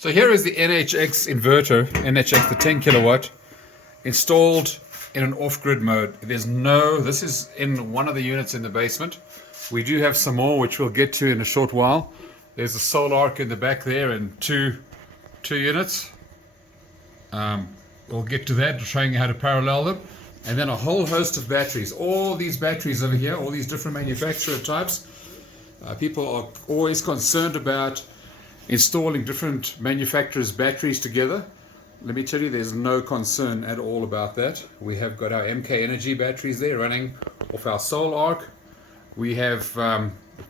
So here is the NHX inverter, NHX the 10 kilowatt, installed in an off-grid mode. This is in one of the units in the basement. We do have some more, which we'll get to in a short while. There's a solar arc in the back there and two units. We'll get to that, showing you how to parallel them. And then a whole host of batteries. All these batteries over here, all these different manufacturer types. People are always concerned about installing different manufacturers' batteries together. Let me tell you, there's no concern at all about that. We have got our MK Energy batteries there running off our solar arc. We have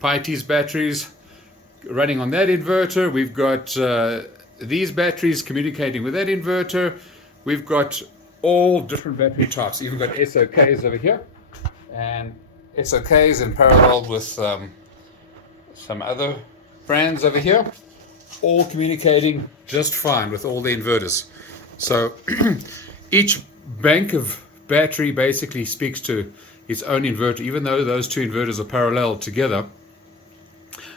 PITE's batteries running on that inverter. We've got these batteries communicating with that inverter. We've got all different battery types. Even got SOKs over here, and SOKs in parallel with some other brands over here, all communicating just fine with all the inverters. So each bank of battery basically speaks to its own inverter, even though those two inverters are parallel together.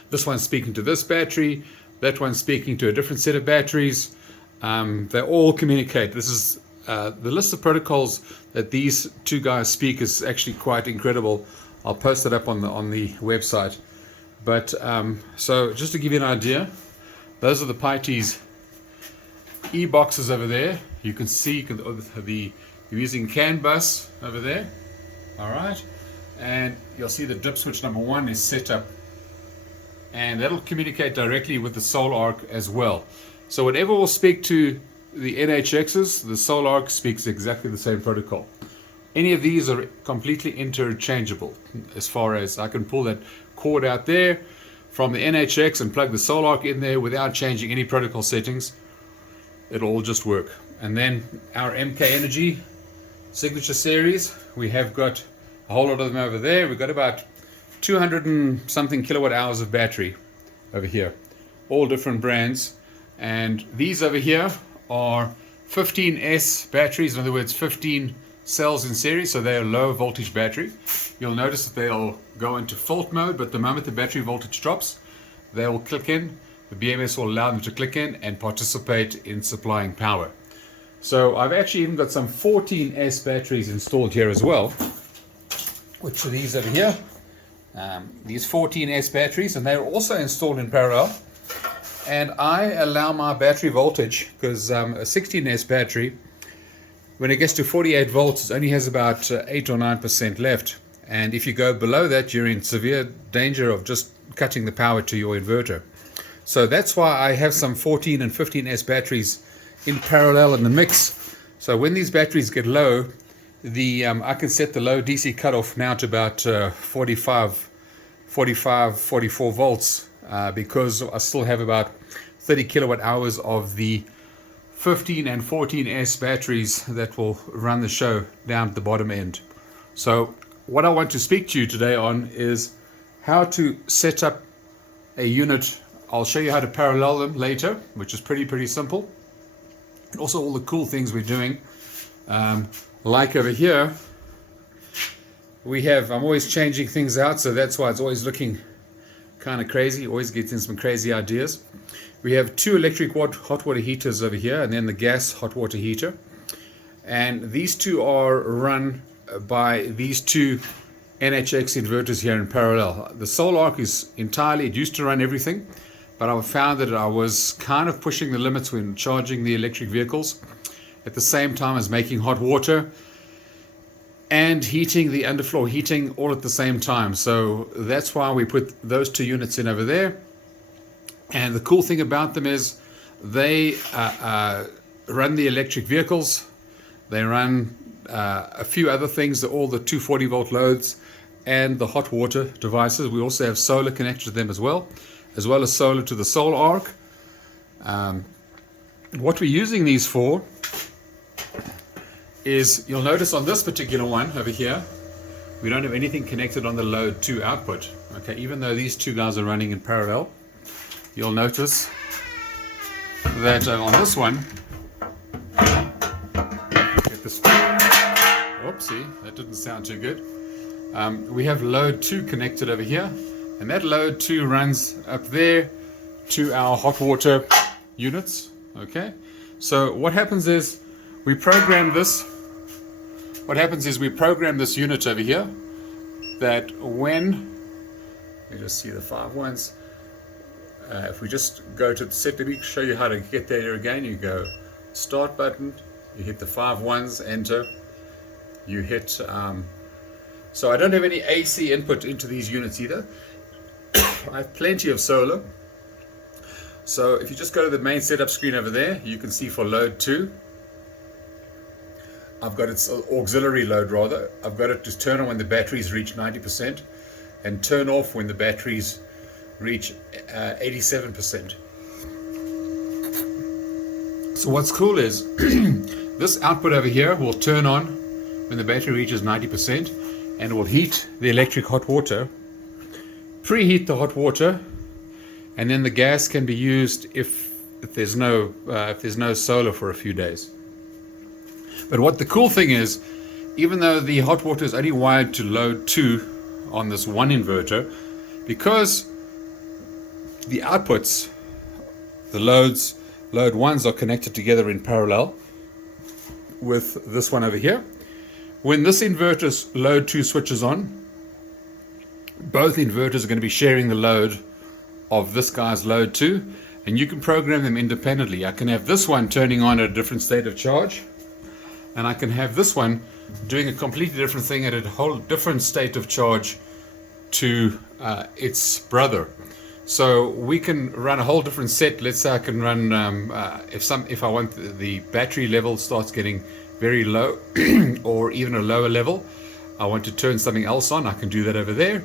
This one's speaking to this battery, that one's speaking to a different set of batteries. They all communicate. This is the list of protocols that these two guys speak is actually quite incredible. I'll post it up on the website. But so just to give you an idea, those are the PITE's e-boxes over there. You can see you're using CAN bus over there. All right, and you'll see the dip switch number 1 is set up, and that'll communicate directly with the solar arc as well. So whatever will speak to the NHXs, the solar arc speaks exactly the same protocol. Any of these are completely interchangeable. As far as I can pull that cord out there from the NHX and plug the solar arc in there without changing any protocol settings, it'll all just work. And then our MK Energy signature series, we have got a whole lot of them over there. We've got about 200 and something kilowatt hours of battery over here, all different brands. And these over here are 15S batteries, in other words 15 cells in series, so they are low voltage battery. You'll notice that they'll go into fault mode, but the moment the battery voltage drops, they will click in. The BMS will allow them to click in and participate in supplying power. So I've actually even got some 14S batteries installed here as well, which are these over here. These 14S batteries, and they're also installed in parallel. And I allow my battery voltage, because a 16S battery, when it gets to 48 volts, it only has about 8 or 9% left. And if you go below that, you're in severe danger of just cutting the power to your inverter. So that's why I have some 14 and 15S batteries in parallel in the mix. So when these batteries get low, I can set the low DC cutoff now to about 44 volts, because I still have about 30 kilowatt hours of the 15 and 14S batteries that will run the show down at the bottom end. So what I want to speak to you today on is how to set up a unit. I'll show you how to parallel them later, which is pretty simple. And also all the cool things we're doing. Like over here, I'm always changing things out, so that's why it's always looking kind of crazy, always getting some crazy ideas. We have 2 electric hot water heaters over here, and then the gas hot water heater. And these two are run by these 2 NHX inverters here in parallel. The solar arc is entirely, it used to run everything, but I found that I was kind of pushing the limits when charging the electric vehicles at the same time as making hot water and heating the underfloor heating all at the same time. So that's why we put those 2 units in over there. And the cool thing about them is they run the electric vehicles. They run a few other things, all the 240 volt loads and the hot water devices. We also have solar connected to them as well as solar to the solar arc. What we're using these for is, you'll notice on this particular one over here, we don't have anything connected on the load 2 output. Okay, even though these 2 guys are running in parallel, you'll notice that on this one, get this, whoopsie, that didn't sound too good. We have load 2 connected over here, and that load 2 runs up there to our hot water units. Okay, so what happens is we program this. What happens is we program this unit over here that when, let me just see the 5 ones. If we just go to the set, let me show you how to get there again. You go start button, you hit the 5 ones, enter. You hit, so I don't have any AC input into these units either. I have plenty of solar. So if you just go to the main setup screen over there, you can see for load 2, I've got its auxiliary load rather. I've got it to turn on when the batteries reach 90% and turn off when the batteries reach 87%. So what's cool is this output over here will turn on when the battery reaches 90% and will heat the electric hot water, preheat the hot water, and then the gas can be used if there's no solar for a few days. But what the cool thing is, even though the hot water is only wired to load 2 on this one inverter, because the outputs, the load 1s are connected together in parallel with this one over here. When this inverter's load 2 switches on, both inverters are going to be sharing the load of this guy's load 2, and you can program them independently. I can have this one turning on at a different state of charge, and I can have this one doing a completely different thing at a whole different state of charge to its brother. So we can run a whole different set. Let's say I can run if I want the battery level starts getting very low or even a lower level, I want to turn something else on, I can do that over there,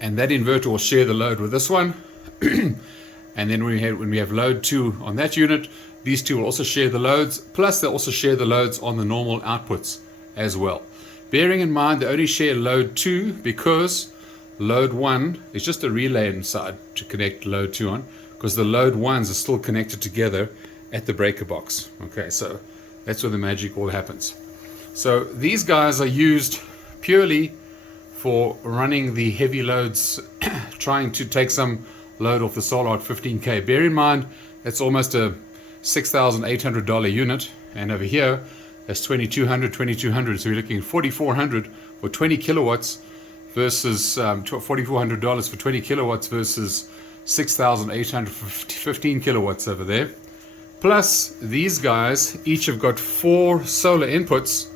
and that inverter will share the load with this one. And then when we have load 2 on that unit, these two will also share the loads, plus they'll also share the loads on the normal outputs as well. Bearing in mind they only share load 2 because load 1 is just a relay inside to connect load 2 on, because the load 1s are still connected together at the breaker box. Okay, so that's where the magic all happens. So these guys are used purely for running the heavy loads, trying to take some load off the solar at 15K. Bear in mind that's almost a $6,800 unit, and over here that's $2,200. So we're looking at $4,400 for 20 kilowatts versus $4,400 for 20 kilowatts versus $6,800 for 15 kilowatts over there. Plus these guys each have got 4 solar inputs,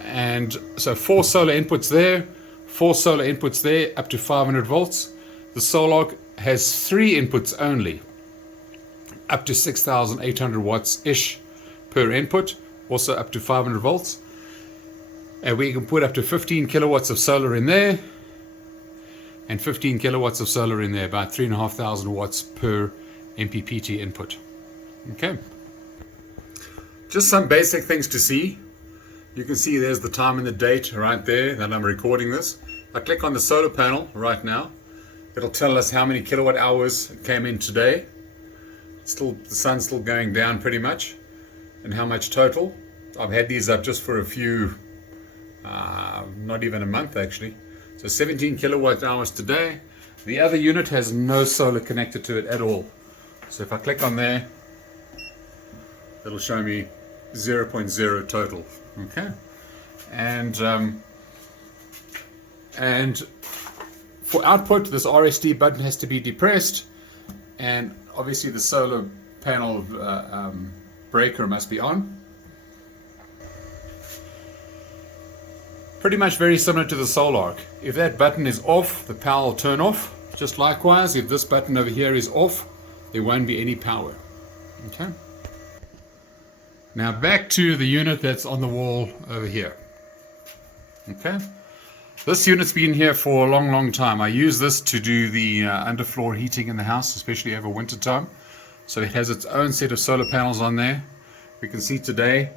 and so 4 solar inputs there, 4 solar inputs there, up to 500 volts. The Solar has 3 inputs only, up to 6,800 watts ish per input, also up to 500 volts. And we can put up to 15 kilowatts of solar in there, and 15 kilowatts of solar in there, about 3,500 watts per MPPT input. Okay. Just some basic things to see. You can see there's the time and the date right there that I'm recording this. I click on the solar panel right now. It'll tell us how many kilowatt hours came in today. The sun's still going down pretty much, and how much total. I've had these up just for a few, not even a month actually. So 17 kilowatt hours today. The other unit has no solar connected to it at all. So if I click on there, it'll show me 0.0 total. Okay, and for output, this RSD button has to be depressed, and obviously the solar panel breaker must be on. Pretty much very similar to the Solar. If that button is off, the power will turn off. Just likewise, if this button over here is off, there won't be any power. Okay. Now back to the unit that's on the wall over here. Okay. This unit's been here for a long time. I use this to do the underfloor heating in the house, especially over winter time. So it has its own set of solar panels on there. We can see today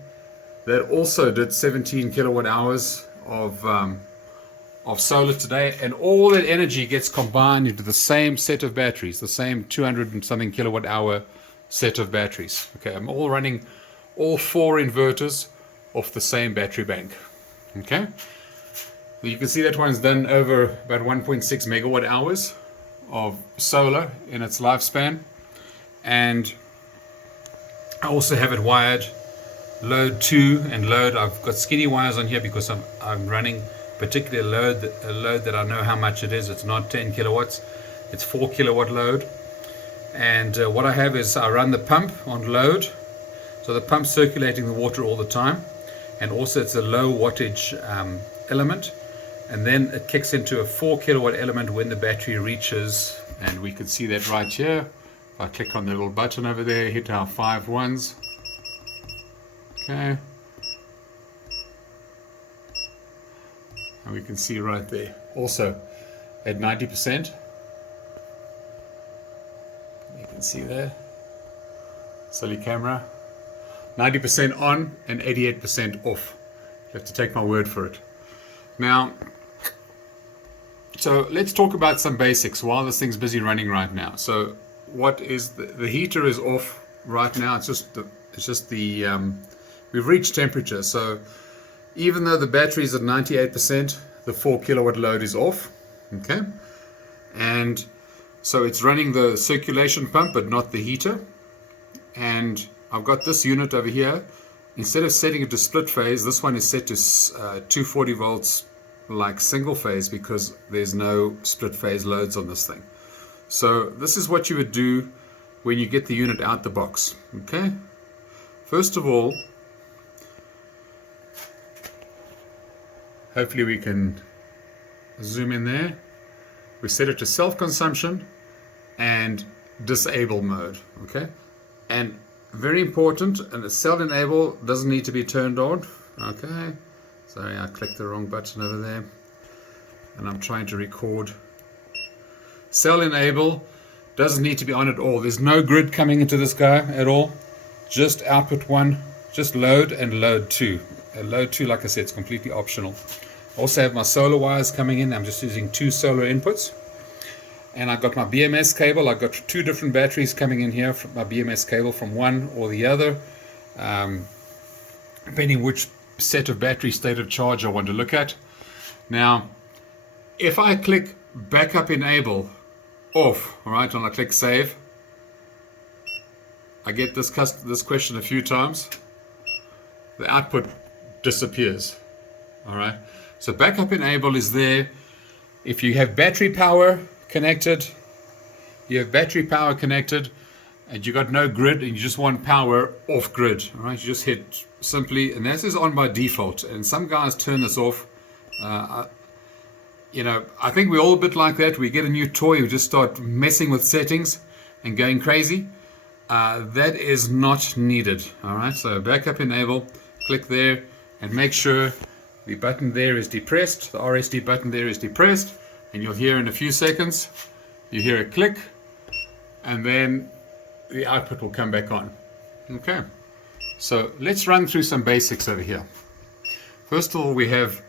that also did 17 kilowatt hours of solar today, and all that energy gets combined into the same set of batteries, the same 200 and something kilowatt hour set of batteries. Okay, I'm all running all 4 inverters off the same battery bank. Okay, you can see that one's done over about 1.6 megawatt hours of solar in its lifespan, and I also have it wired load 2 and load. I've got skinny wires on here because I'm running particular a load that I know how much it is. It's not 10 kilowatts, it's 4 kilowatt load. And what I have is I run the pump on load, so the pump's circulating the water all the time, and also it's a low wattage element, and then it kicks into a 4 kilowatt element when the battery reaches, and we can see that right here. If I click on the little button over there, hit our 5 ones. Okay. And we can see right there. Also at 90%. You can see there. Silly camera. 90% on and 88% off. You have to take my word for it. Now, so let's talk about some basics while this thing's busy running right now. So what is the heater is off right now. It's just the we've reached temperature. So even though the battery is at 98%, the 4 kilowatt load is off. Okay, and so it's running the circulation pump but not the heater. And I've got this unit over here. Instead of setting it to split phase, this one is set to 240 volts like single phase, because there's no split phase loads on this thing. So this is what you would do when you get the unit out the box. Okay, first of all, hopefully we can zoom in there. We set it to self-consumption and disable mode. Okay, and very important, and the cell enable doesn't need to be turned on. Okay, sorry, I clicked the wrong button over there, and I'm trying to record. Cell enable doesn't need to be on at all. There's no grid coming into this guy at all. Just output 1, just load and load 2. Load 2, like I said, it's completely optional. Also have my solar wires coming in. I'm just using 2 solar inputs. And I've got my BMS cable. I've got 2 different batteries coming in here from my BMS cable from one or the other, depending which set of battery state of charge I want to look at. Now, if I click backup enable off, all right, and I click save, I get this question a few times. The output disappears. All right, so backup enable is there. If you have battery power connected, and you got no grid and you just want power off grid, all right, you just hit simply, and this is on by default, and some guys turn this off. You know, I think we're all a bit like that. We get a new toy, we just start messing with settings and going crazy. That is not needed. All right, so backup enable, click there and make sure the button there is depressed, the RSD button there is depressed, and you'll hear in a few seconds, you hear a click, and then the output will come back on. Okay, so let's run through some basics over here. First of all, we have,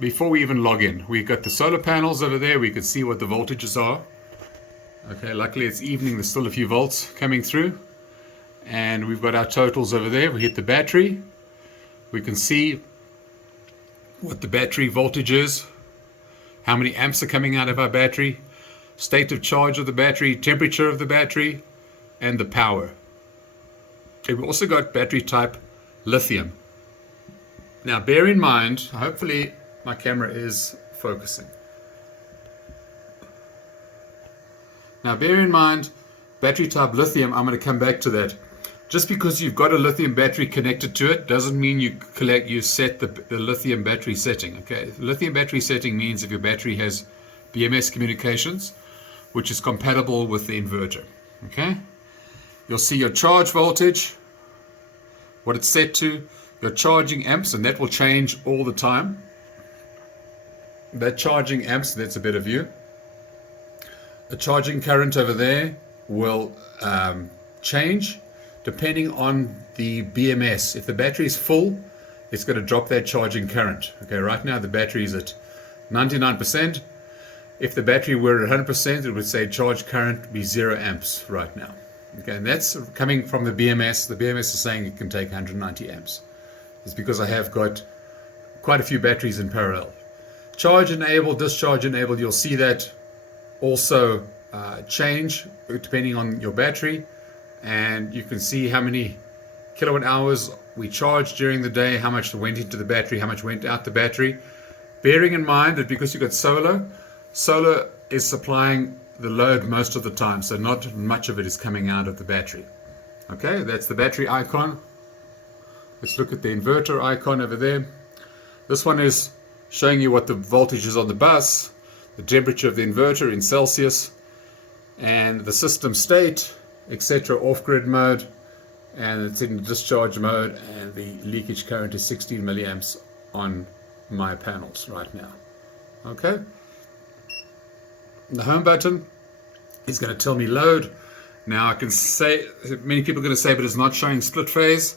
before we even log in, we've got the solar panels over there. We can see what the voltages are. Okay, luckily it's evening, there's still a few volts coming through. And we've got our totals over there. We hit the battery. We can see what the battery voltage is, how many amps are coming out of our battery, state of charge of the battery, temperature of the battery, and the power. Okay, we've also got battery type lithium. Now bear in mind, hopefully my camera is focusing. Now bear in mind, battery type lithium, I'm going to come back to that. Just because you've got a lithium battery connected to it doesn't mean you set the lithium battery setting. Okay, lithium battery setting means if your battery has BMS communications, which is compatible with the inverter. Okay, you'll see your charge voltage, what it's set to, your charging amps, and that will change all the time. That charging amps, that's a better view. The charging current over there will change depending on the BMS. If the battery is full, it's going to drop that charging current. Okay, right now the battery is at 99%. If the battery were at 100%, it would say charge current be 0 amps right now. Okay, and that's coming from the BMS. The BMS is saying it can take 190 amps. It's because I have got quite a few batteries in parallel. Charge enable, discharge enable, you'll see that also change depending on your battery, and you can see how many kilowatt hours we charged during the day, how much went into the battery, how much went out the battery. Bearing in mind that because you've got solar is supplying the load most of the time, so not much of it is coming out of the battery. Okay, that's the battery icon. Let's look at the inverter icon over there. This one is showing you what the voltage is on the bus, the temperature of the inverter in Celsius, and the system state, etc., off-grid mode, and it's in discharge mode, and the leakage current is 16 milliamps on my panels right now. Okay. The home button is going to tell me load. Now I can say, many people are going to say, but it's not showing split phase.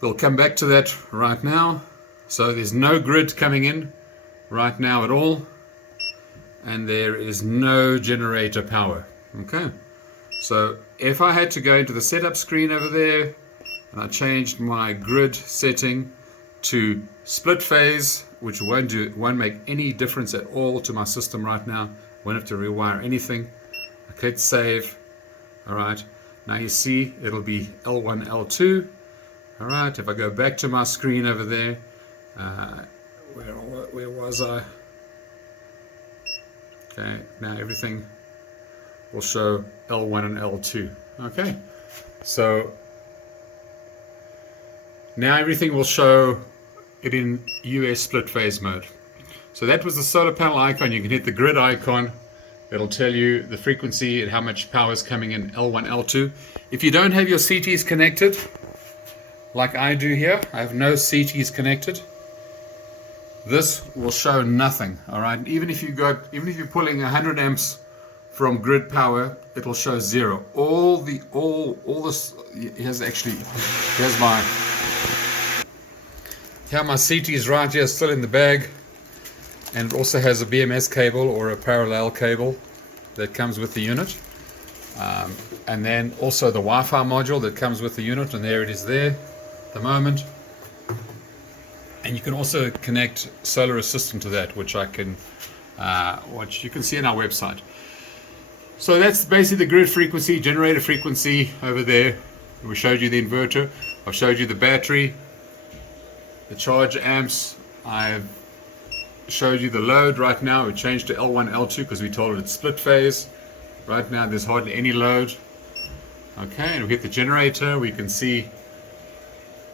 We'll come back to that right now. So there's no grid coming in right now at all, and there is no generator power. Okay, so if I had to go into the setup screen over there and I changed my grid setting to split phase, which won't make any difference at all to my system right now, won't have to rewire anything. I click save. All right, now you see it'll be L1, L2. All right, if I go back to my screen over there, where was I? Okay, now everything will show L1 and L2. Okay, so now everything will show it in US split phase mode. So that was the solar panel icon. You can hit the grid icon. It'll tell you the frequency and how much power is coming in L1, L2. If you don't have your CTs connected, like I do here, I have no CTs connected, this will show nothing. All right, even if you're pulling 100 amps from grid power, it'll show zero. All this. Here's my CTs right here, still in the bag, and it also has a BMS cable or a parallel cable that comes with the unit, and then also the Wi-Fi module that comes with the unit, and there it is there at the moment. And you can also connect Solar Assistant to that, which you can see on our website. So that's basically the grid frequency, generator frequency over there. We showed you the inverter. I've showed you the battery, the charge amps. I've showed you the load right now. We changed to L1, L2 because we told it it's split phase. Right now there's hardly any load. Okay, and we hit the generator. We can see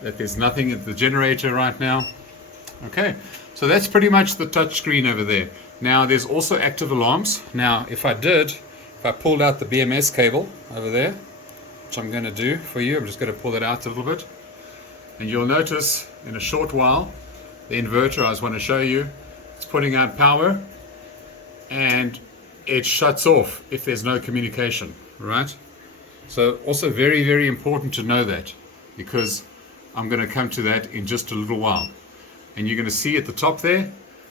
that there's nothing at the generator right now. Okay, so that's pretty much the touch screen over there. Now there's also active alarms. Now if I pulled out the BMS cable over there, which I'm going to do for you, I'm just going to pull it out a little bit, and you'll notice in a short while the inverter I just want to show you, it's putting out power and it shuts off if there's no communication, right? So also very, very important to know that, because I'm going to come to that in just a little while. And you're going to see at the top there,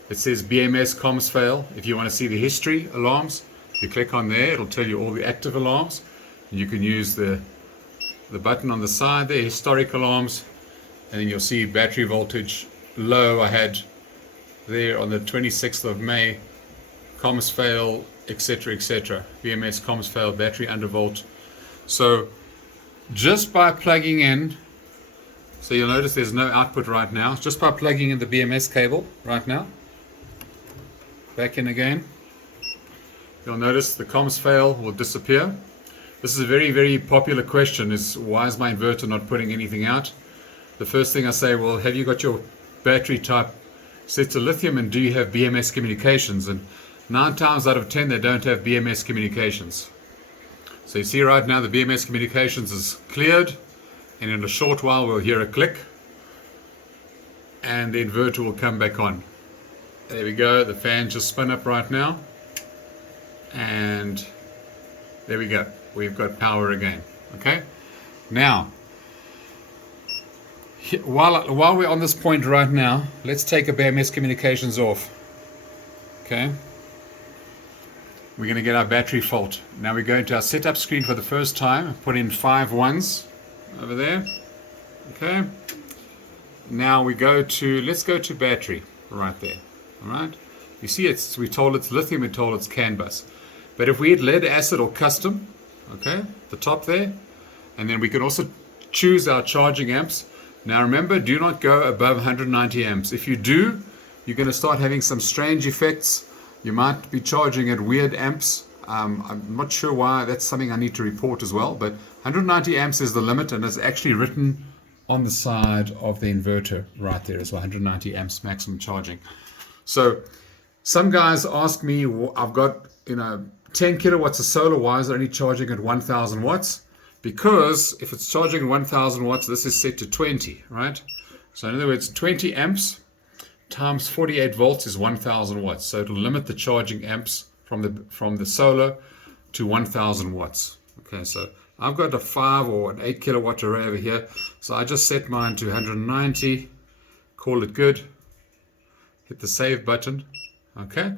it says BMS comms fail. If you want to see the history alarms, you click on there, it'll tell you all the active alarms. And you can use the button on the side there, historic alarms, and then you'll see battery voltage low I had there on the 26th of May, comms fail, etc., etc. BMS comms fail, battery undervolt. So just by plugging in, so you'll notice there's no output right now. Just by plugging in the BMS cable right now, back in again, you'll notice the comms fail will disappear. This is a very, very popular question, is why is my inverter not putting anything out? The first thing I say, well, have you got your battery type set to lithium, and do you have BMS communications? And 9 times out of 10 they don't have BMS communications. So you see right now the BMS communications is cleared, and in a short while we'll hear a click and the inverter will come back on. There we go, the fan just spun up right now, and there we go, we've got power again. Okay, now while we're on this point right now, let's take a BMS communications off. Okay, we're going to get our battery fault. Now we go into our setup screen for the first time, put in 5 ones over there. Okay, now let's go to battery right there. All right, you see we told it's lithium, we told it's CAN bus. But if we hit lead acid or custom, okay, the top there, and then we can also choose our charging amps. Now remember, do not go above 190 amps. If you do, you're going to start having some strange effects. You might be charging at weird amps. I'm not sure why. That's something I need to report as well. But 190 amps is the limit, and it's actually written on the side of the inverter right there as well. 190 amps maximum charging. So some guys ask me, I've got 10 kilowatts of solar. Why is it only charging at 1,000 watts? Because if it's charging 1,000 watts, this is set to 20, right? So in other words, 20 amps times 48 volts is 1,000 watts. So it'll limit the charging amps from the solar to 1,000 watts. Okay, so I've got a 5 or an 8 kilowatt array over here. So I just set mine to 190, call it good, hit the save button. Okay,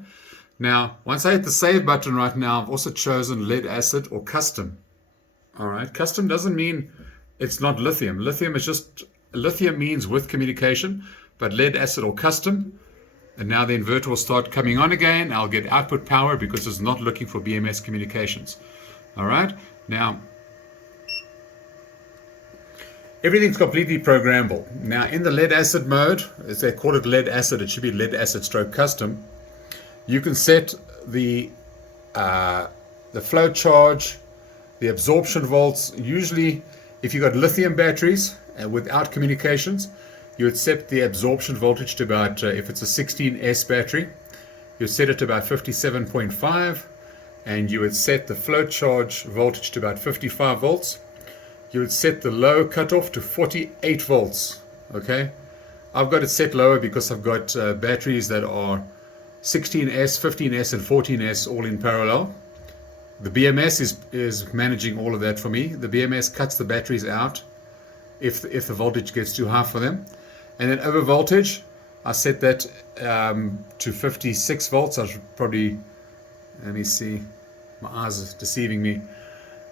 now once I hit the save button right now, I've also chosen lead acid or custom. All right, custom doesn't mean it's not lithium. Lithium means with communication, but lead acid or custom. And now the inverter will start coming on again. I'll get output power because it's not looking for BMS communications. All right, now everything's completely programmable. Now in the lead acid mode, as they call it lead acid, it should be lead acid stroke custom. You can set the flow charge, the absorption volts. Usually, if you've got lithium batteries without communications, you would set the absorption voltage to about, if it's a 16S battery, you set it to about 57.5, and you would set the flow charge voltage to about 55 volts. You would set the low cutoff to 48 volts. Okay, I've got it set lower because I've got batteries that are 16S, 15S, and 14S all in parallel. The BMS is managing all of that for me. The BMS cuts the batteries out if the voltage gets too high for them. And then over voltage, I set that to 56 volts. I should probably, let me see, my eyes are deceiving me.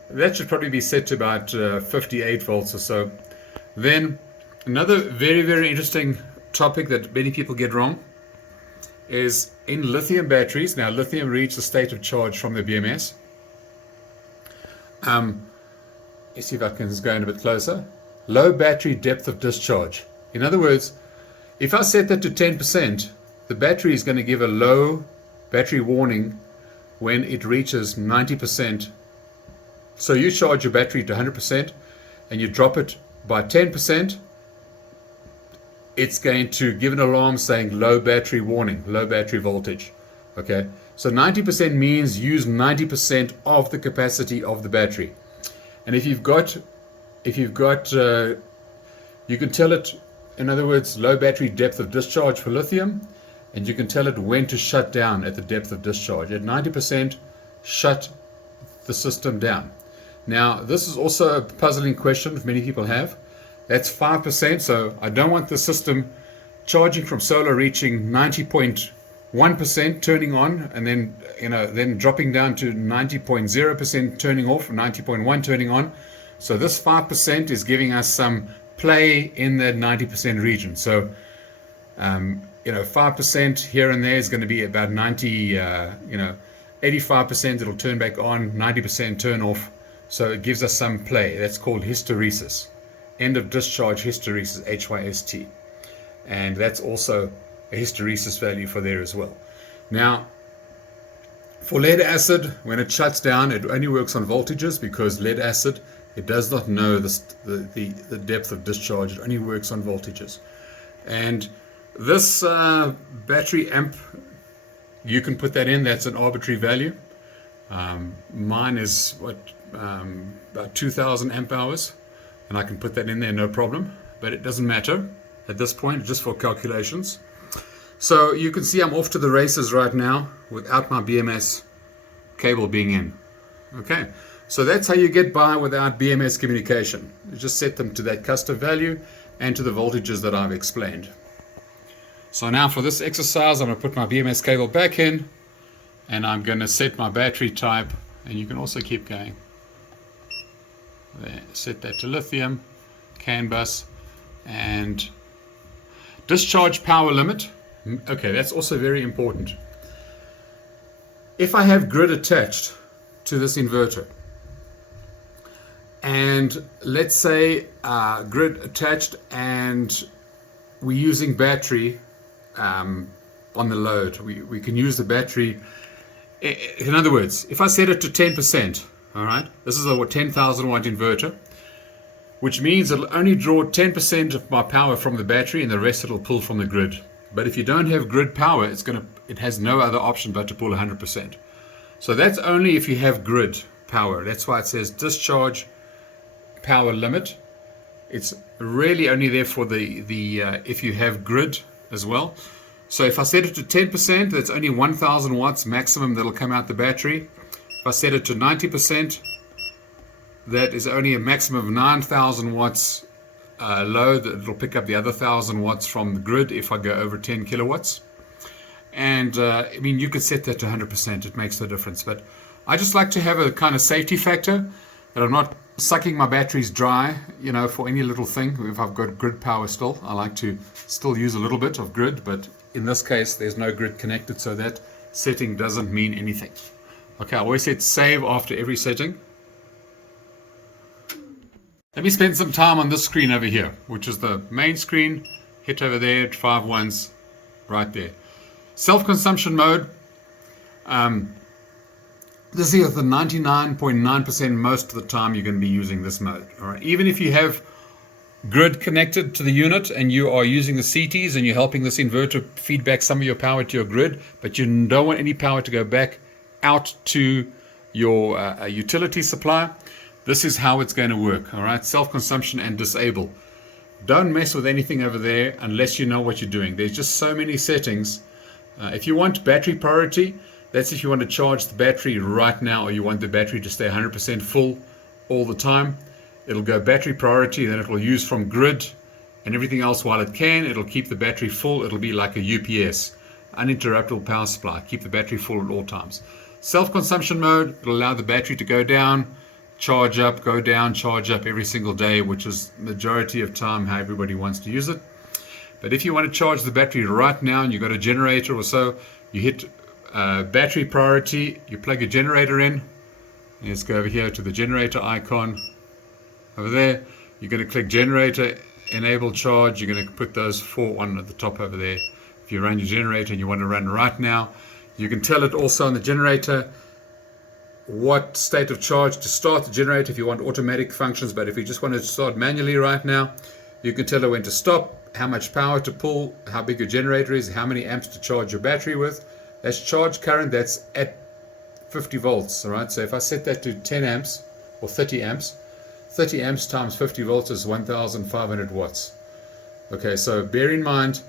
That should probably be set to about 58 volts or so. Then another very, very interesting topic that many people get wrong is in lithium batteries. Now lithium reaches a state of charge from the BMS. Let's see if I can just go in a bit closer. Low battery depth of discharge. In other words, if I set that to 10%, the battery is going to give a low battery warning when it reaches 90%. So you charge your battery to 100% and you drop it by 10%, it's going to give an alarm saying low battery warning, low battery voltage. Okay, so 90% means use 90% of the capacity of the battery. And if you've got, you can tell it, in other words, low battery depth of discharge for lithium, and you can tell it when to shut down at the depth of discharge. At 90%, shut the system down. Now, this is also a puzzling question many people have. That's 5%, so I don't want the system charging from solar reaching 90.1% turning on, and then dropping down to 90.0% turning off, 90.1 turning on. So this 5% is giving us some play in that 90% region. So 5% here and there is going to be about 85% it'll turn back on, 90% turn off. So it gives us some play. That's called hysteresis, end of discharge hysteresis, HYST, and that's also a hysteresis value for there as well. Now for lead acid, when it shuts down, it only works on voltages, because lead acid, it does not know the depth of discharge. It only works on voltages. And this battery amp, you can put that in. That's an arbitrary value. Mine is about 2,000 amp hours, and I can put that in there no problem. But it doesn't matter at this point, just for calculations. So you can see I'm off to the races right now without my BMS cable being in. Okay. So that's how you get by without BMS communication. You just set them to that custom value and to the voltages that I've explained. So now for this exercise, I'm going to put my BMS cable back in, and I'm going to set my battery type, and you can also keep going. There, set that to lithium, CAN bus, and discharge power limit. Okay, that's also very important. if I have grid attached to this inverter, and let's say grid attached and we're using battery on the load, we can use the battery. In other words, if I set it to 10%, all right, this is a 10,000 watt inverter, which means it'll only draw 10% of my power from the battery and the rest it'll pull from the grid. But if you don't have grid power, it has no other option but to pull 100%. So that's only if you have grid power. That's why it says discharge power limit. It's really only there for the if you have grid as well. So if I set it to 10%, that's only 1,000 watts maximum that'll come out the battery. If I set it to 90%, that is only a maximum of 9,000 watts load. It'll pick up the other 1,000 watts from the grid if I go over 10 kilowatts. And I mean, you could set that to 100%. It makes no difference. But I just like to have a kind of safety factor that I'm not sucking my batteries dry, you know, for any little thing. If I've got grid power still, I like to still use a little bit of grid, but in this case, there's no grid connected, so that setting doesn't mean anything. Okay, I always hit save after every setting. Let me spend some time on this screen over here, which is the main screen. Hit over there, 5 ones, right there. Self-consumption mode. This is the 99.9% most of the time you're going to be using this mode. All right, even if you have grid connected to the unit and you are using the CTs and you're helping this inverter feed back some of your power to your grid, but you don't want any power to go back out to your utility supply, this is how it's going to work. All right, self-consumption and disable. Don't mess with anything over there unless you know what you're doing. There's just so many settings. If you want battery priority, that's if you want to charge the battery right now, or you want the battery to stay 100% full all the time. It'll go battery priority, then it will use from grid and everything else while it can. It'll keep the battery full. It'll be like a UPS, uninterruptible power supply. Keep the battery full at all times. Self-consumption mode, it'll allow the battery to go down, charge up, go down, charge up every single day, which is majority of time how everybody wants to use it. But if you want to charge the battery right now and you've got a generator or so, you hit battery priority, you plug a generator in. Let's go over here to the generator icon. Over there, you're going to click generator, enable charge. You're going to put those 4 on at the top over there. If you run your generator and you want to run right now, you can tell it also on the generator what state of charge to start the generator if you want automatic functions. But if you just want to start manually right now, you can tell it when to stop, how much power to pull, how big your generator is, how many amps to charge your battery with. That's charge current, that's at 50 volts. All right, so if I set that to 10 amps or 30 amps, 30 amps times 50 volts is 1,500 watts. Okay, so bear in mind,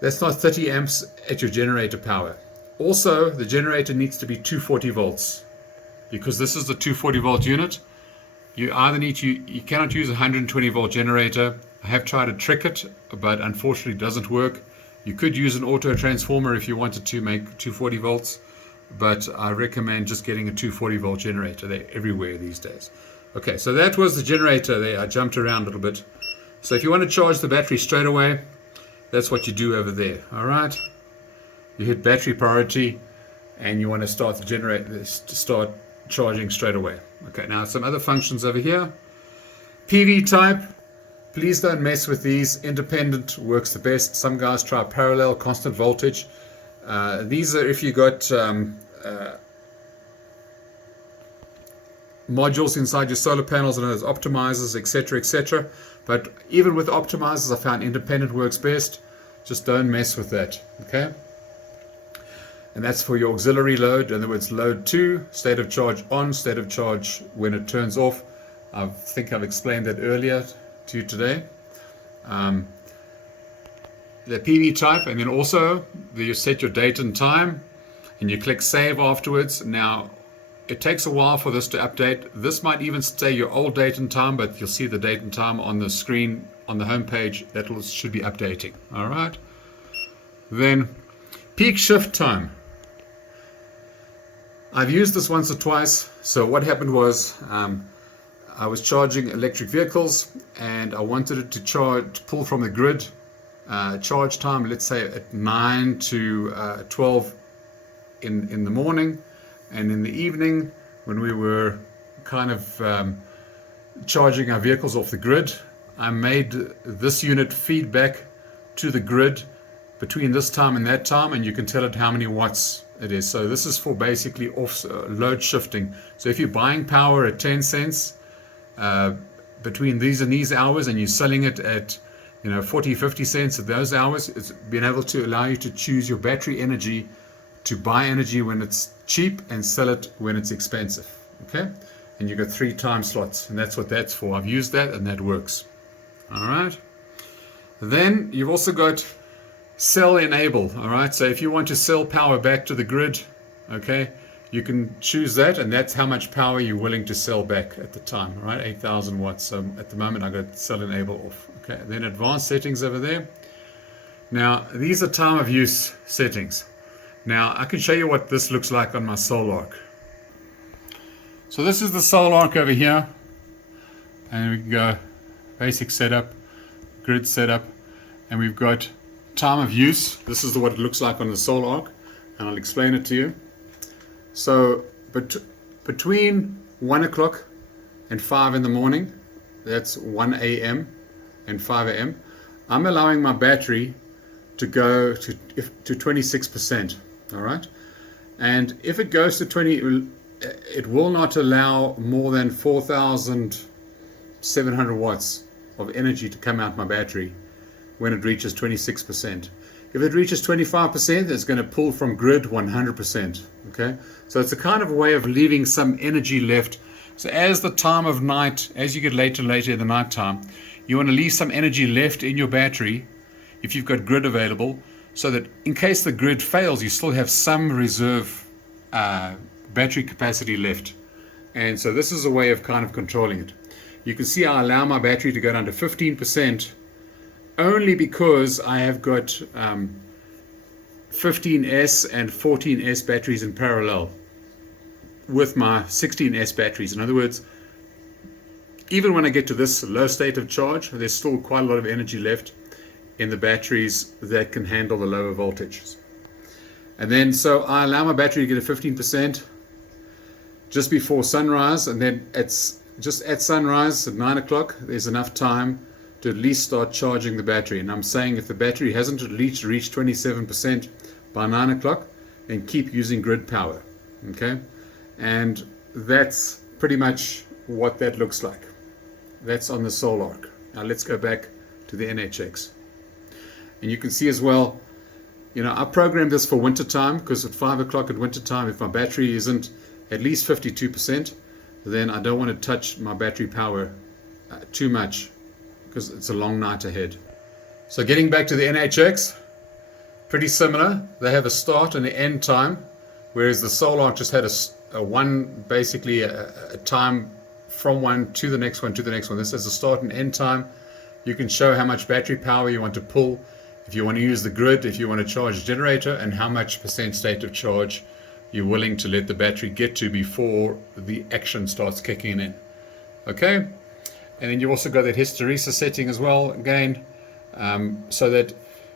that's not 30 amps at your generator power. Also, the generator needs to be 240 volts. Because this is the 240 volt unit, you either need to, you cannot use a 120 volt generator. I have tried to trick it, but unfortunately it doesn't work. You could use an auto transformer if you wanted to make 240 volts, but I recommend just getting a 240 volt generator. They're everywhere these days. Okay, so that was the generator there. I jumped around a little bit. So if you want to charge the battery straight away, that's what you do over there. All right, you hit battery priority and you want to start the generator to start charging straight away. Okay, now some other functions over here. PV type, please don't mess with these. Independent works the best. Some guys try parallel, constant voltage. These are if you got modules inside your solar panels and those optimizers, etc., etc. But even with optimizers, I found independent works best. Just don't mess with that. Okay. And that's for your auxiliary load. In other words, load 2, state of charge on, state of charge when it turns off. I think I've explained that earlier to you today. The PV type, and then also you set your date and time, and you click save afterwards. Now, it takes a while for this to update. This might even stay your old date and time, but you'll see the date and time on the screen on the home page. That should be updating. All right. Then peak shift time. I've used this once or twice. So what happened was I was charging electric vehicles and I wanted it to pull from the grid. Charge time, let's say at 9 to 12 in the morning, and in the evening when we were kind of charging our vehicles off the grid, I made this unit feed back to the grid between this time and that time, and you can tell it how many watts it is. So this is for basically off load shifting. So if you're buying power at 10 cents between these and these hours, and you're selling it at 40, 50 cents at those hours, it's been able to allow you to choose your battery energy to buy energy when it's cheap and sell it when it's expensive. Okay, and you got 3 time slots, and that's what that's for. I've used that and that works. All right, then you've also got sell enable. All right, so if you want to sell power back to the grid, okay, you can choose that, and that's how much power you're willing to sell back at the time. All right, 8,000 watts. So at the moment I got sell enable off. Okay, then advanced settings over there. Now these are time of use settings. Now I can show you what this looks like on my Solark. So this is the Solark over here, and we can go basic setup, grid setup, and we've got time of use. This is what it looks like on the Solark, and I'll explain it to you. So between 1 o'clock and 5 in the morning, that's 1 a.m. and 5 a.m., I'm allowing my battery to go to 26%. All right, and if it goes to 20, it will not allow more than 4,700 watts of energy to come out my battery when it reaches 26%. If it reaches 25%, it's going to pull from grid 100%. Okay, so it's a kind of way of leaving some energy left. So as the time of night, as you get later and later in the night time, you want to leave some energy left in your battery if you've got grid available, so that in case the grid fails, you still have some reserve battery capacity left. And so this is a way of kind of controlling it. You can see I allow my battery to go down to 15% only because I have got 15S and 14S batteries in parallel with my 16S batteries. In other words, even when I get to this low state of charge, there's still quite a lot of energy left in the batteries that can handle the lower voltages. And then so I allow my battery to get a 15% just before sunrise, and then it's just at sunrise at 9 o'clock there's enough time to at least start charging the battery. And I'm saying if the battery hasn't at least reached 27% by 9 o'clock, then keep using grid power. Okay, and that's pretty much what that looks like. That's on the Solark. Now let's go back to the NHX. And you can see as well, I programmed this for winter time, because at 5 o'clock at winter time, if my battery isn't at least 52%, then I don't want to touch my battery power too much, because it's a long night ahead. So getting back to the NHX, pretty similar. They have a start and an end time, whereas the Solark just had basically a time from one to the next one to the next one. This has a start and end time. You can show how much battery power you want to pull, if you want to use the grid, if you want to charge a generator, and how much percent state of charge you're willing to let the battery get to before the action starts kicking in. Okay, and then you also got that hysteresis setting as well, again, so that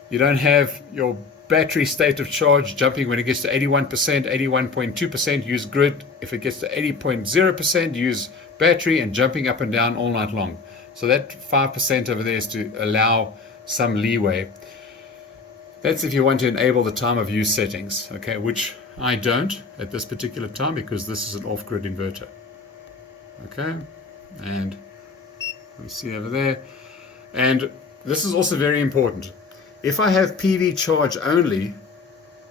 you don't have your battery state of charge jumping when it gets to 81%, 81.2%, use grid. If it gets to 80.0%, use battery, and jumping up and down all night long. So that 5% over there is to allow some leeway. That's if you want to enable the time of use settings, okay, which I don't at this particular time, because this is an off-grid inverter. Okay, and we see over there, and this is also very important. If I have PV charge only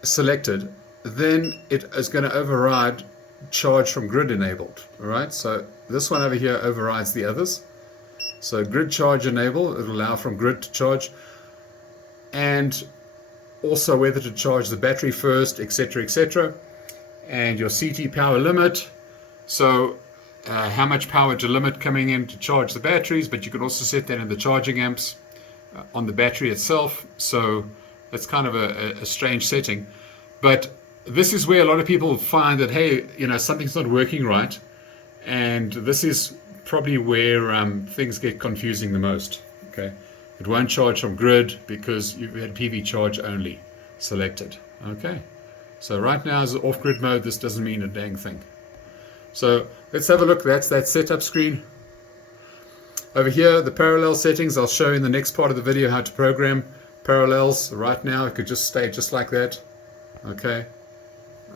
selected, then it is going to override charge from grid enabled. All right, so this one over here overrides the others. So grid charge enable, it will allow from grid to charge, and also whether to charge the battery first, etc., etc. And your CT power limit, so how much power to limit coming in to charge the batteries, but you can also set that in the charging amps on the battery itself. So that's kind of a strange setting, but this is where a lot of people find that, hey, something's not working right, and this is probably where things get confusing the most. Okay, it won't charge from grid because you've had PV charge only selected. Okay, So right now is off-grid mode. This doesn't mean a dang thing. So let's have a look. That's that setup screen. Over here, the parallel settings. I'll show you in the next part of the video how to program parallels. Right now, it could just stay just like that. Okay.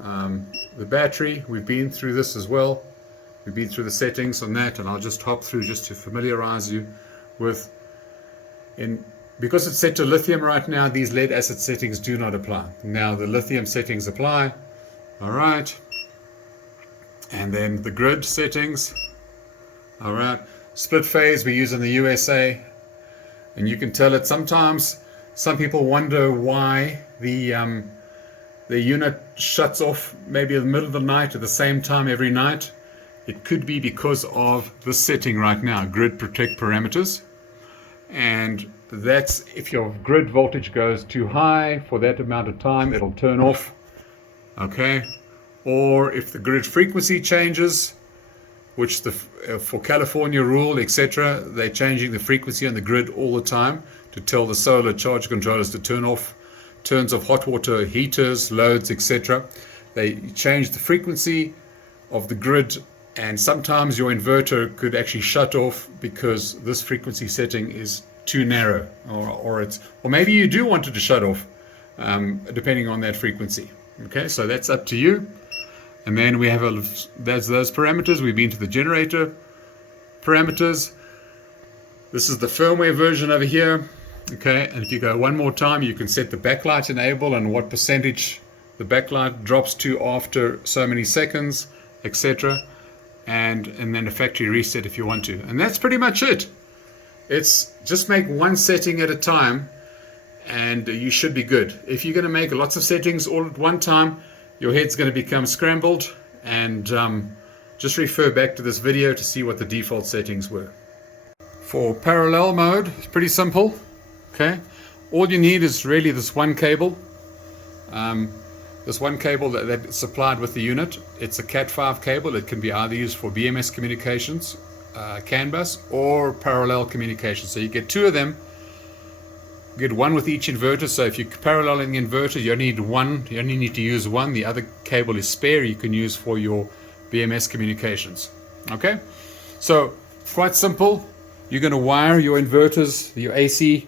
The battery, we've been through this as well. We've been through the settings on that, and I'll just hop through just to familiarize you with. Because it's set to lithium right now, these lead acid settings do not apply. Now the lithium settings apply. All right. And then the grid settings. All right. Split phase we use in the USA. And you can tell it sometimes. Some people wonder why the unit shuts off maybe in the middle of the night at the same time every night. It could be because of the setting right now, grid protect parameters. And that's if your grid voltage goes too high for that amount of time, it'll turn off. Okay. Or if the grid frequency changes, which for California rule, etc., they're changing the frequency on the grid all the time to tell the solar charge controllers to turns off hot water heaters, loads, etc. They change the frequency of the grid, and sometimes your inverter could actually shut off because this frequency setting is too narrow, or maybe you do want it to shut off, depending on that frequency. Okay, so that's up to you. And then we have that's those parameters. We've been to the generator parameters. This is the firmware version over here. Okay, and if you go one more time, you can set the backlight enable and what percentage the backlight drops to after so many seconds, etc. And then a factory reset if you want to. And that's pretty much it. It's just make one setting at a time and you should be good. If you're going to make lots of settings all at one time, your head's going to become scrambled, and just refer back to this video to see what the default settings were. For parallel mode, it's pretty simple. Okay, all you need is really this one cable. This one cable that's supplied with the unit. It's a Cat5 cable. It can be either used for BMS communications, CAN bus, or parallel communication. So you get two of them. Get one with each inverter. So if you're paralleling the inverter, you only need one. You only need to use one. The other cable is spare. You can use for your BMS communications. Okay, so quite simple. You're going to wire your inverters, your AC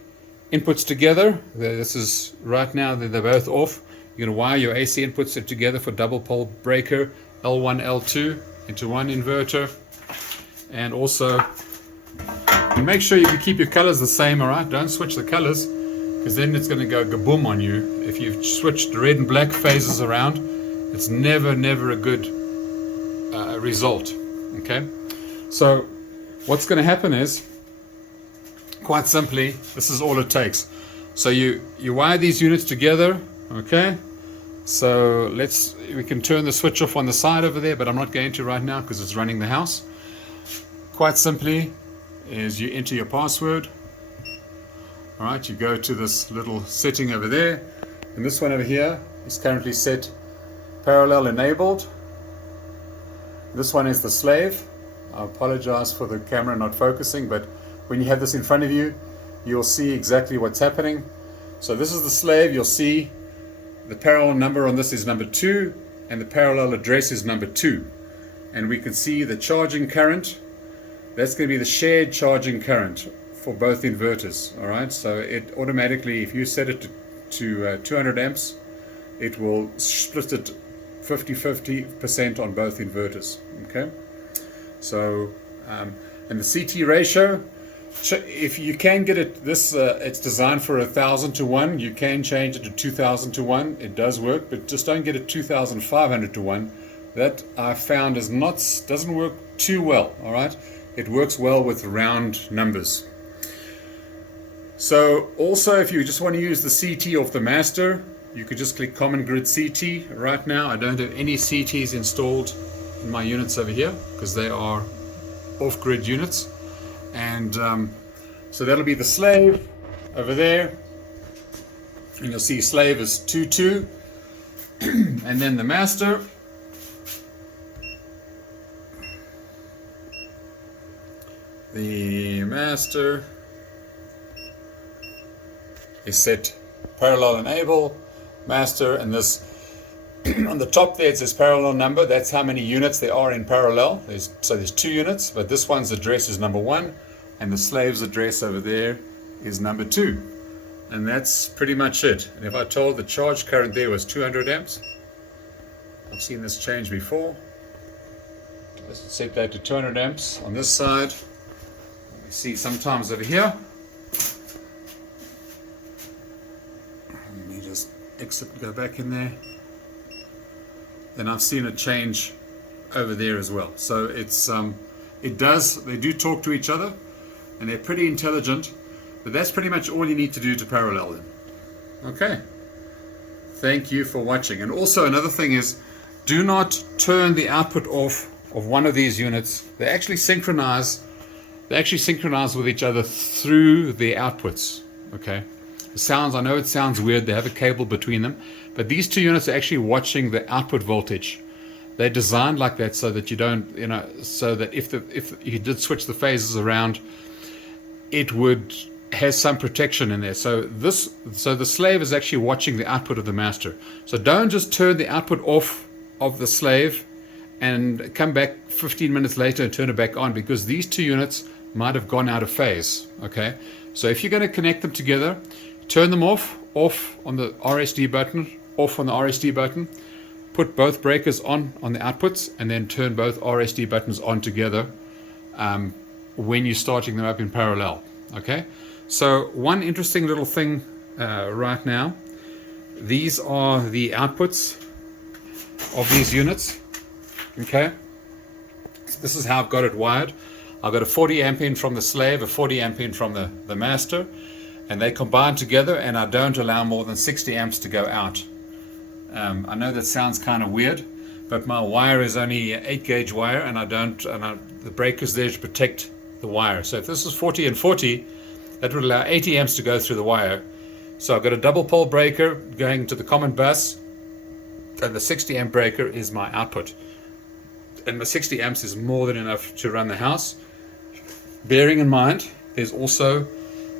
inputs together. This is right now they're both off. You're going to wire your AC inputs together for double pole breaker L1, L2 into one inverter, and also. And make sure you can keep your colors the same, all right? Don't switch the colors, because then it's going to go kaboom on you. If you've switched red and black phases around, it's never a good result, okay? So what's going to happen is, quite simply, this is all it takes. So you wire these units together, okay? So we can turn the switch off on the side over there, but I'm not going to right now because it's running the house. Quite simply, is you enter your password. All right, you go to this little setting over there, and this one over here is currently set parallel enabled. This one is the slave. I apologize for the camera not focusing, but when you have this in front of you, you'll see exactly what's happening. So this is the slave. You'll see the parallel number on this is number 2, and the parallel address is number 2, and we can see the charging current. That's going to be the shared charging current for both inverters. All right, so it automatically, if you set it to 200 amps, it will split it 50-50% on both inverters. Okay, so and the CT ratio, if you can get it, it's designed for 1,000 to 1. You can change it to 2,000 to 1. It does work, but just don't get it 2,500 to 1. That I found doesn't work too well. All right. It works well with round numbers. So also, if you just want to use the CT off the master, you could just click Common Grid CT. Right now, I don't have any CTs installed in my units over here because they are off-grid units. And so that'll be the slave over there. And you'll see slave is 2.2. And then the master. The master is set parallel enable master, and this On the top there it says parallel number. That's how many units there are in parallel. So there's 2 units, but this one's address is number 1, and the slave's address over there is number 2. And that's pretty much it. And if I told the charge current there was 200 amps, I've seen this change before. Let's set that to 200 amps on this side. We see sometimes over here. Let me just exit and go back in there. Then I've seen it change over there as well. So it's they do talk to each other, and they're pretty intelligent, but that's pretty much all you need to do to parallel them. Okay. Thank you for watching. And also another thing is, do not turn the output off of one of these units. They actually synchronize with each other through the outputs. Okay. I know it sounds weird, they have a cable between them, but these 2 units are actually watching the output voltage. They're designed like that so that you don't, so that if you did switch the phases around, it has some protection in there. So the slave is actually watching the output of the master. So don't just turn the output off of the slave and come back 15 minutes later and turn it back on, because these 2 units might have gone out of phase. Okay, so if you're going to connect them together, turn them off on the RSD button, off on the RSD button, put both breakers on the outputs, and then turn both RSD buttons on together when you're starting them up in parallel. Okay, so one interesting little thing right now, these are the outputs of these units. Okay, so this is how I've got it wired. I've got a 40 amp in from the slave, a 40 amp in from the master, and they combine together, and I don't allow more than 60 amps to go out. I know that sounds kind of weird, but my wire is only 8 gauge wire, and the breaker's there to protect the wire. So if this is 40 and 40, that would allow 80 amps to go through the wire. So I've got a double pole breaker going to the common bus, and the 60 amp breaker is my output. And the 60 amps is more than enough to run the house. Bearing in mind, there's also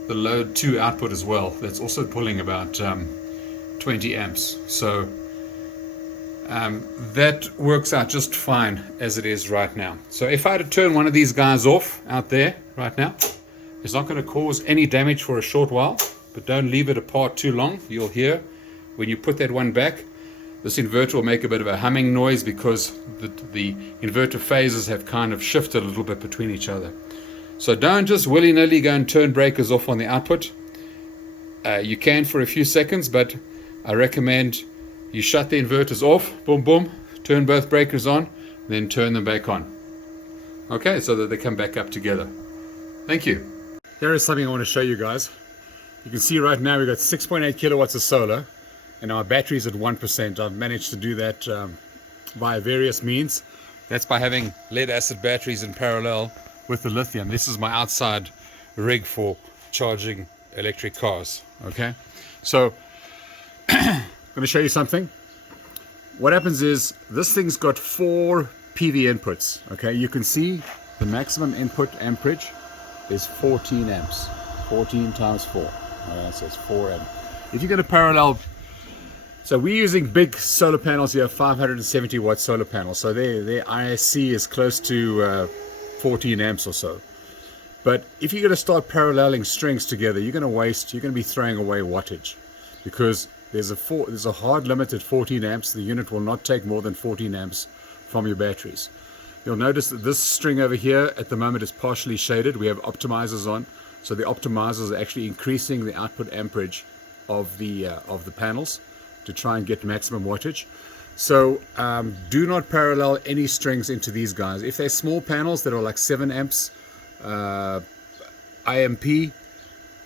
the load 2 output as well. That's also pulling about 20 amps. So that works out just fine as it is right now. So if I had to turn one of these guys off out there right now, it's not going to cause any damage for a short while, but don't leave it apart too long. You'll hear when you put that one back, this inverter will make a bit of a humming noise because the inverter phases have kind of shifted a little bit between each other. So don't just willy-nilly go and turn breakers off on the output. You can for a few seconds, but I recommend you shut the inverters off, boom, boom, turn both breakers on, then turn them back on. Okay, so that they come back up together. Thank you. Here is something I want to show you guys. You can see right now we've got 6.8 kilowatts of solar, and our battery's at 1%. I've managed to do that via various means. That's by having lead-acid batteries in parallel with the lithium. This is my outside rig for charging electric cars. Okay, so I'm going to show you something. What happens is this thing's got 4 PV inputs. Okay, you can see the maximum input amperage is 14 amps. 14 times 4. So it's 4 amp. If you're going to parallel, so we're using big solar panels here, 570 watt solar panels. So their ISC is close to 14 amps or so. But if you're going to start paralleling strings together, you're going to be throwing away wattage, because there's a hard limit at 14 amps. The unit will not take more than 14 amps from your batteries. You'll notice that this string over here at the moment is partially shaded. We have optimizers on, so the optimizers are actually increasing the output amperage of the panels to try and get maximum wattage. So do not parallel any strings into these guys. If they're small panels that are like 7 amps IMP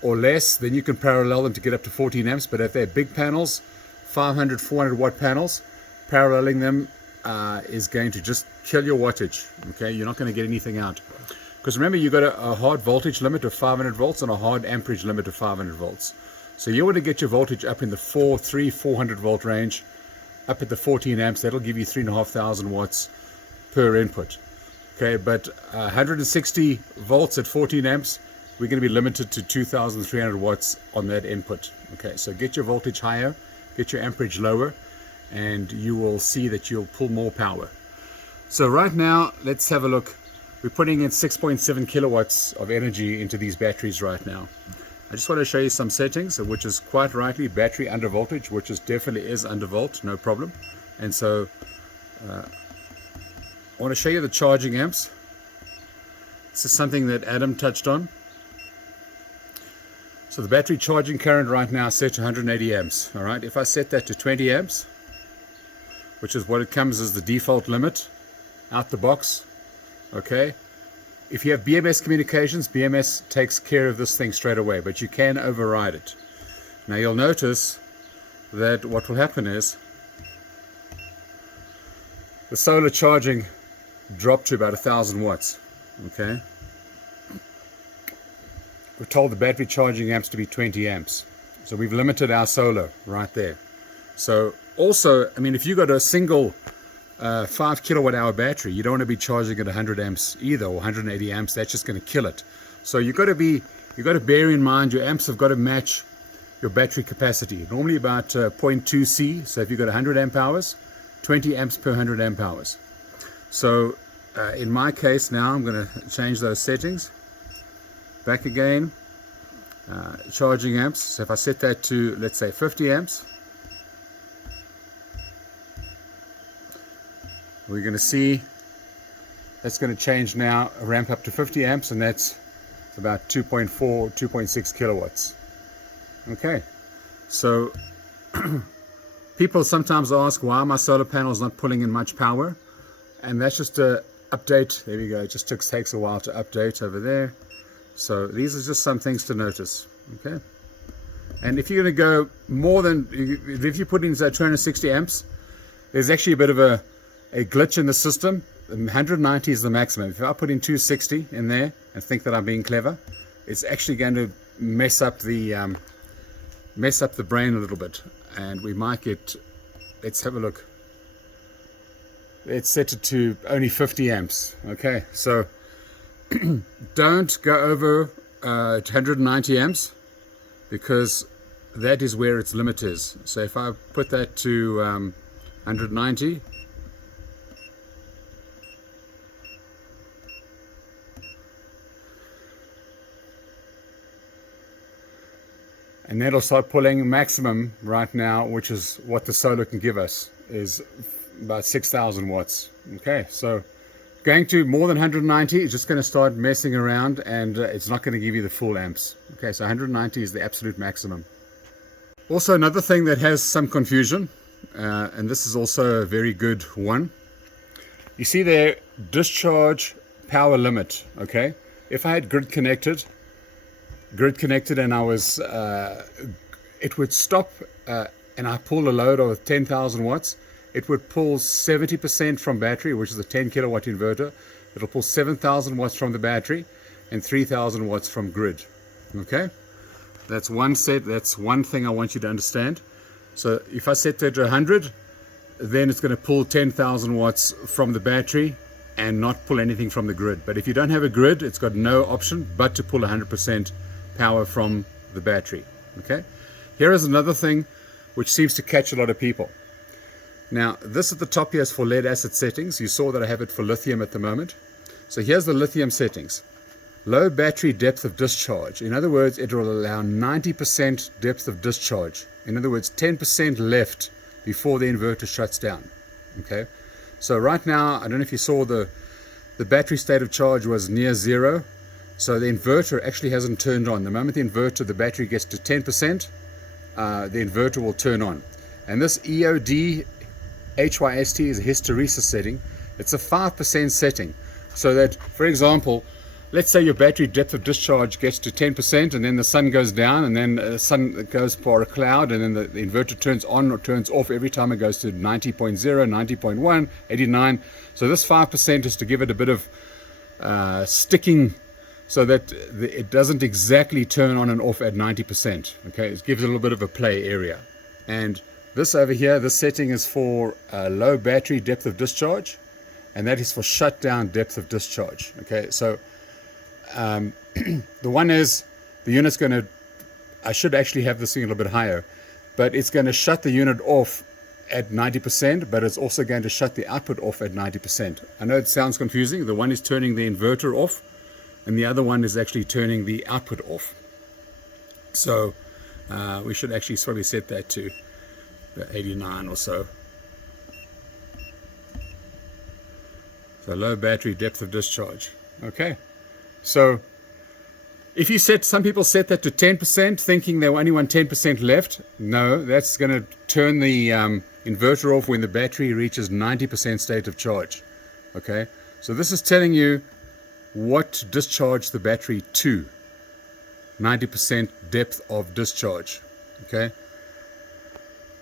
or less, then you can parallel them to get up to 14 amps. But if they're big panels, 500, 400 watt panels, paralleling them is going to just kill your wattage. Okay, you're not going to get anything out. Because remember, you've got a hard voltage limit of 500 volts and a hard amperage limit of 500 volts. So you want to get your voltage up in the 400 volt range, up at the 14 amps. That'll give you 3,500 watts per input. Okay, but 160 volts at 14 amps, we're going to be limited to 2,300 watts on that input. Okay, so get your voltage higher, get your amperage lower, and you will see that you'll pull more power. So right now, let's have a look. We're putting in 6.7 kilowatts of energy into these batteries right now. I just want to show you some settings, which is quite rightly battery under voltage, which is definitely is under volt, no problem. And so I want to show you the charging amps. This is something that Adam touched on. So the battery charging current right now is set to 180 amps. All right, if I set that to 20 amps, which is what it comes as the default limit out the box, okay. If you have BMS communications, BMS takes care of this thing straight away, but you can override it. Now you'll notice that what will happen is the solar charging dropped to about 1,000 watts. Okay. We're told the battery charging amps to be 20 amps. So we've limited our solar right there. So also, I mean, if you've got a single 5 kilowatt hour battery, you don't want to be charging at 100 amps either, or 180 amps. That's just going to kill it. So you've got to bear in mind your amps have got to match your battery capacity. Normally about 0.2 C. So if you've got 100 amp hours, 20 amps per 100 amp hours. So in my case now, I'm going to change those settings. Back again, charging amps. So if I set that to, let's say, 50 amps, we're going to see that's going to change now, ramp up to 50 amps, and that's about 2.4, 2.6 kilowatts. Okay, so people sometimes ask why my solar panel is not pulling in much power, and that's just a update. There we go. It just takes a while to update over there. So these are just some things to notice. Okay, and if you're going to go more than, if you put in 260 amps, there's actually a bit of a glitch in the system. 190 is the maximum. If I put in 260 in there and think that I'm being clever, it's actually going to mess up the brain a little bit, and we might get, let's have a look. Let's set it to only 50 amps. Okay, so don't go over 190 amps, because that is where its limit is. So if I put that to 190, and that'll start pulling maximum right now, which is what the solar can give us, is about 6,000 watts. Okay, so going to more than 190 is just going to start messing around, and it's not going to give you the full amps. Okay, so 190 is the absolute maximum. Also, another thing that has some confusion, and this is also a very good one. You see there, discharge power limit. Okay, if I had grid connected and I was it would stop and I pull a load of 10,000 watts, it would pull 70% from battery, which is a 10 kilowatt inverter. It'll pull 7,000 watts from the battery and 3,000 watts from grid. Okay, that's one thing I want you to understand. So if I set that to 100, then it's going to pull 10,000 watts from the battery and not pull anything from the grid. But if you don't have a grid, it's got no option but to pull 100% power from the battery. Okay, here is another thing which seems to catch a lot of people. Now this at the top here is for lead acid settings. You saw that I have it for lithium at the moment. So here's the lithium settings. Low battery depth of discharge. In other words, it will allow 90% depth of discharge. In other words, 10% left before the inverter shuts down. Okay, so right now, I don't know if you saw the battery state of charge was near zero. So the inverter actually hasn't turned on. The moment the battery gets to 10%, the inverter will turn on. And this EOD HYST is a hysteresis setting. It's a 5% setting. So that, for example, let's say your battery depth of discharge gets to 10%, and then the sun goes down, and then the sun goes for a cloud, and then the inverter turns on or turns off every time it goes to 90.0, 90.1, 89. So this 5% is to give it a bit of sticking, so that it doesn't exactly turn on and off at 90%. Okay, it gives it a little bit of a play area. And this over here, this setting is for low battery depth of discharge, and that is for shutdown depth of discharge. Okay, so the one is, the unit's going to, I should actually have this thing a little bit higher, but it's going to shut the unit off at 90%, but it's also going to shut the output off at 90%. I know it sounds confusing. The one is turning the inverter off, and the other one is actually turning the output off. So we should actually probably set that to the 89 or so. So low battery depth of discharge. Okay, so if you set, some people set that to 10%, thinking they only want 10% left. No, that's going to turn the inverter off when the battery reaches 90% state of charge. Okay, so this is telling you what to discharge the battery to. 90% depth of discharge. Okay,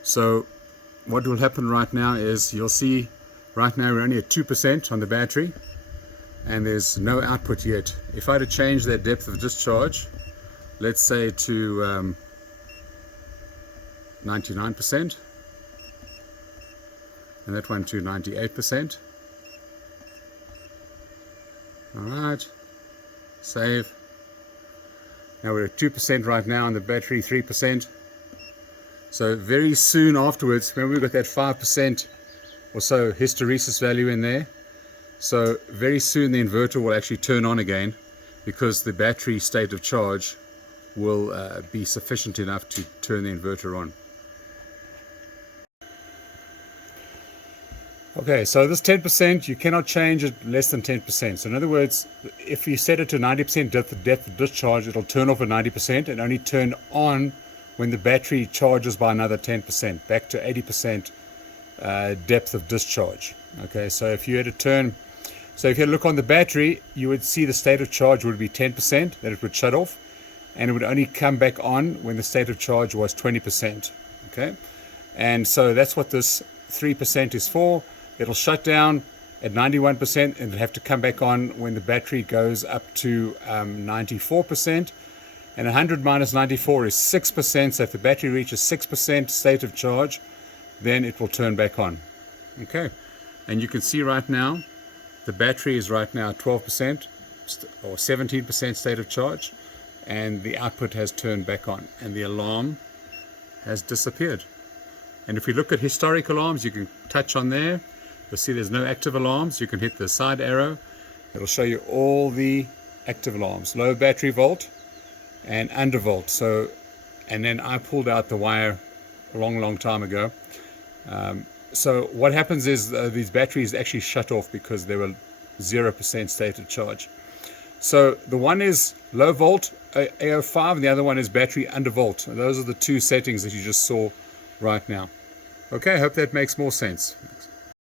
so what will happen right now is you'll see right now we're only at 2% on the battery, and there's no output yet. If I had to change that depth of discharge, let's say to 99%, and that one to 98%. Alright, save. Now we're at 2% right now on the battery, 3%. So very soon afterwards, remember we've got that 5% or so hysteresis value in there. So very soon the inverter will actually turn on again, because the battery state of charge will be sufficient enough to turn the inverter on. Okay, so this 10%, you cannot change it less than 10%. So in other words, if you set it to 90% depth of discharge, it'll turn off at 90% and only turn on when the battery charges by another 10%, back to 80% depth of discharge. Okay, so if you had to turn, so if you look on the battery, you would see the state of charge would be 10%, that it would shut off, and it would only come back on when the state of charge was 20%. Okay, and so that's what this 3% is for. It'll shut down at 91%, and it'll have to come back on when the battery goes up to 94%. And 100 minus 94 is 6%. So if the battery reaches 6% state of charge, then it will turn back on. Okay, and you can see right now the battery is right now 12% or 17% state of charge, and the output has turned back on, and the alarm has disappeared. And if we look at historic alarms, you can touch on there. You'll see there's no active alarms. You can hit the side arrow. It'll show you all the active alarms, low battery volt and undervolt. So, and then I pulled out the wire a long time ago. So what happens is these batteries actually shut off because they were 0% state of charge. So the one is low volt A05 and the other one is battery undervolt. And those are the two settings that you just saw right now. Okay, I hope that makes more sense.